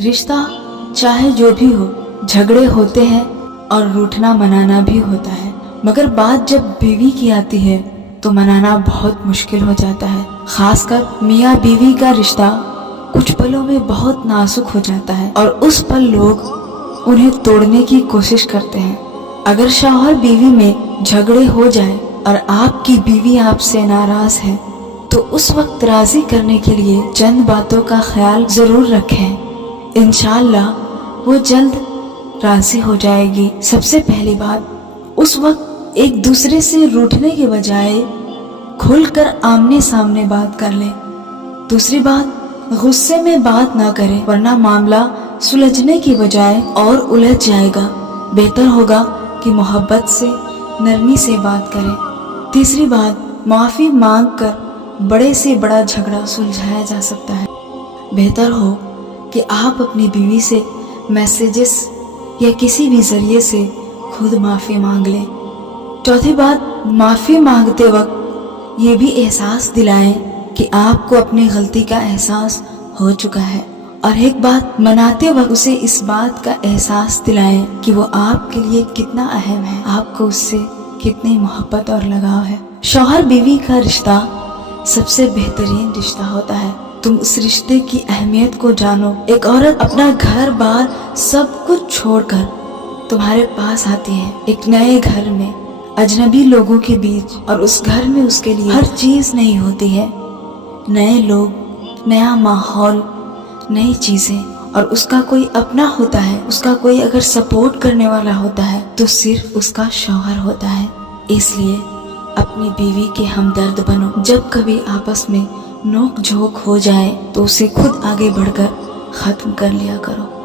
रिश्ता चाहे जो भी हो, झगड़े होते हैं और रूठना मनाना भी होता है, मगर बात जब बीवी की आती है तो मनाना बहुत मुश्किल हो जाता है। खासकर मियाँ बीवी का रिश्ता कुछ पलों में बहुत नाजुक हो जाता है और उस पल लोग उन्हें तोड़ने की कोशिश करते हैं। अगर शौहर बीवी में झगड़े हो जाए और आपकी बीवी आपसे नाराज है तो उस वक्त राजी करने के लिए चंद बातों का ख्याल जरूर रखें। इंशाअल्लाह वो जल्द राजी हो जाएगी। सबसे पहली बात, उस वक्त एक दूसरे से रूठने के बजाय खुलकर आमने सामने बात कर लें। दूसरी बात, गुस्से में बात ना करें वरना मामला सुलझने की बजाय और उलझ जाएगा। बेहतर होगा कि मोहब्बत से, नरमी से बात करें। तीसरी बात, माफ़ी मांग कर बड़े से बड़ा झगड़ा सुलझाया जा सकता है। बेहतर हो कि आप अपनी बीवी से मैसेजेस या किसी भी जरिए से खुद माफ़ी मांग लें। चौथी बात, माफ़ी मांगते वक्त ये भी एहसास दिलाएं कि आपको अपनी गलती का एहसास हो चुका है। और एक बात, मनाते वक्त उसे इस बात का एहसास दिलाएं कि वो आपके लिए कितना अहम है, आपको उससे कितनी मोहब्बत और लगाव है। शौहर बीवी का रिश्ता सबसे बेहतरीन रिश्ता होता है। तुम उस रिश्ते की अहमियत को जानो। एक औरत अपना घर बार सब कुछ छोड़कर तुम्हारे पास आती है, एक नए घर में, अजनबी लोगों के बीच, और उस घर में उसके लिए हर चीज नई होती है। नए लोग, नया माहौल, नई चीजें, और उसका कोई अपना होता है। उसका कोई अगर सपोर्ट करने वाला होता है तो सिर्फ उसका शौहर होता है। इसलिए अपनी बीवी के हमदर्द बनो। जब कभी आपस में नोक झोंक हो जाए तो उसे खुद आगे बढ़कर खत्म कर लिया करो।